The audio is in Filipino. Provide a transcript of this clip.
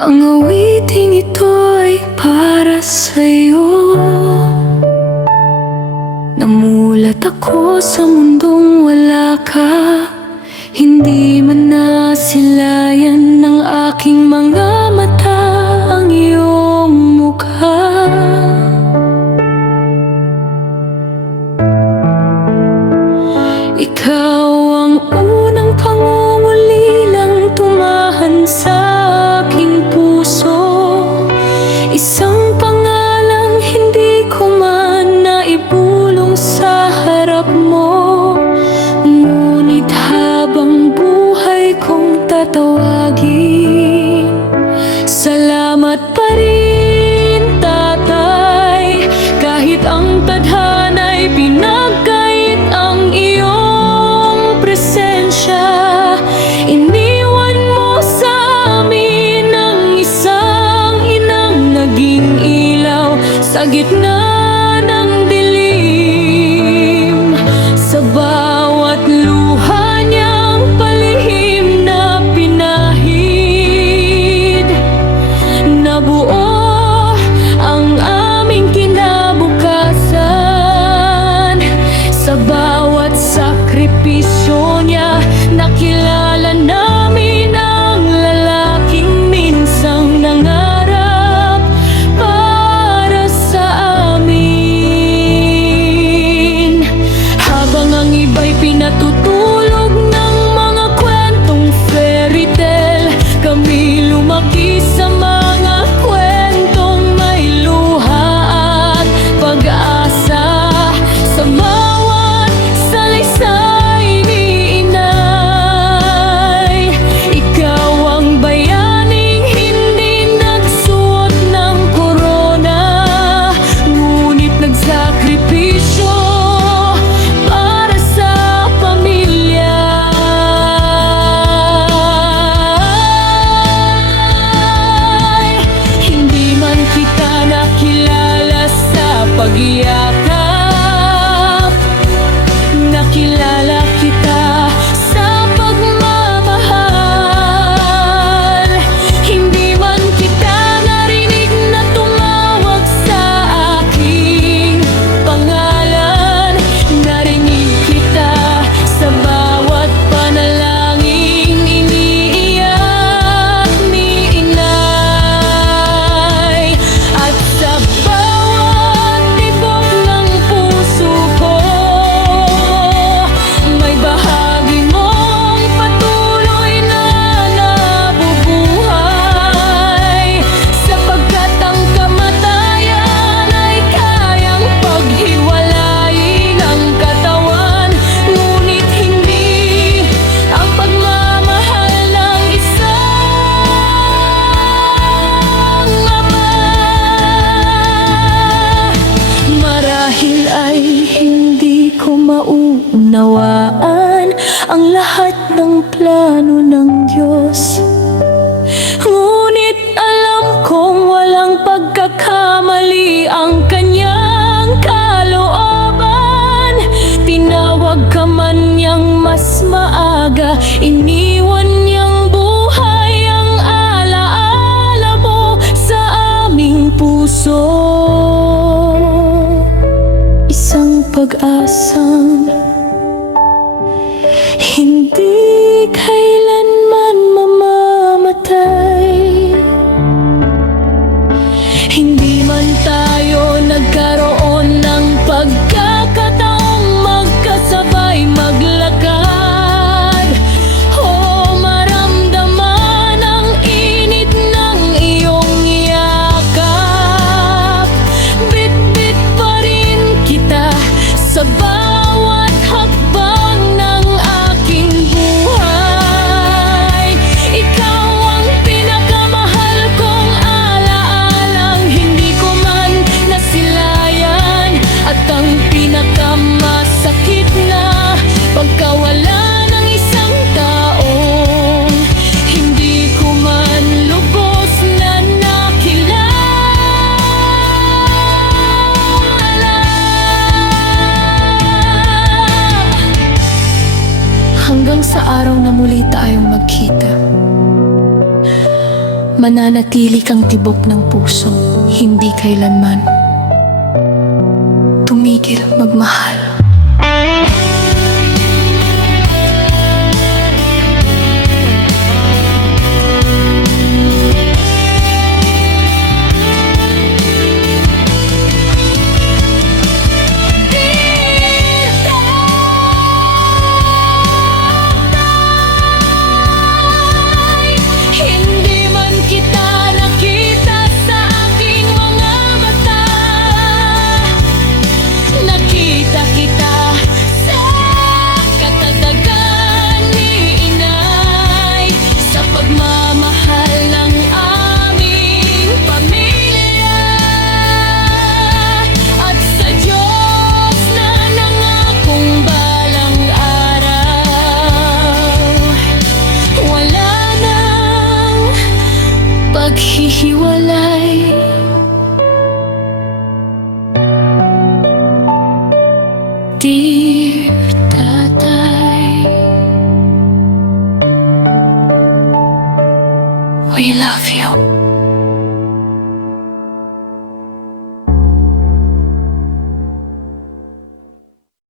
Ang awiting ito'y para sa'yo. Namulat ako sa mundong wala ka, hindi man nasilayan ng aking mga mata ang iyong mukha. Ikaw ang unang pangungulilang tumahan sa aking puso, isang pangalang hindi ko man naibulong sa harap mo. Ngunit habang buhay kong tatawagin, salamat pa rin, Tatay. Kahit ang tadhana'y pinagkait ang iyong presensya, iniwan mo sa amin ang isang inang naging ilaw sa gitna ng dilim. Sa bawat luha niyang palihim na pinahid, nabuo ang aming kinabukasan. Sa bawat sakripisyo niya, nakilala namin ang lalaking minsang nangarap para sa amin. Habang ang iba'y pinatutulog ng mga kwentong fairy tale, kami lumaki sa mga kwentong may luha at pag-asa. Sa bawat salaysay ni Inay, ikaw ang bayaning hindi nagsuot ng korona, ngunit nagsakripisyo para sa pamilya. Hindi man kita nakilala sa pag-iyakap, nakilala kita sa pagmamahal. Hindi man kita narinig na tumawag sa aking pangalan, narinig kita sa bawat panalangin iniiyak ni Inay. At sa bawat tibok ng puso ko, may bahagi mong patuloy na nabubuhay. Sapagkat ang kamatayan ay kayang paghiwalayin ang katawan, ngunit hindi ang pagmamahal ng isang ama. Marahil ay hindi ko maunawaan ang lahat ng plano ng Diyos, ngunit alam kong walang pagkakamali ang kanyang kalooban. Tinawag ka man niyang mas maaga, iniwan niyang buhay ang alaala mo sa aming puso. Isang pag-asang hindi kailanman mamamatay. Hindi man tayo nagkaroon ng pagkakataong magkasabay maglakad o maramdaman ang init ng iyong yakap, bit-bit pa rin kita sa bawat hakbang ng aking buhay. Ikaw ang pinakamahal kong alaalang hindi ko man nasilayan, at ang pinakamasakit na pagkawala ng isang taong hindi ko man lubos na nakilala. Hanggang sa araw na muli tayong magkita, mananatili kang tibok ng puso, hindi kailanman tumigil magmahal. Hindi man kita nakita sa aking mga mata, nakita kita sa katatagan ni Inay, sa pagmamahal ng aming pamilya, at sa Diyos na nangakong balang araw wala nang paghihiwalay. Dear Tatay, we love you.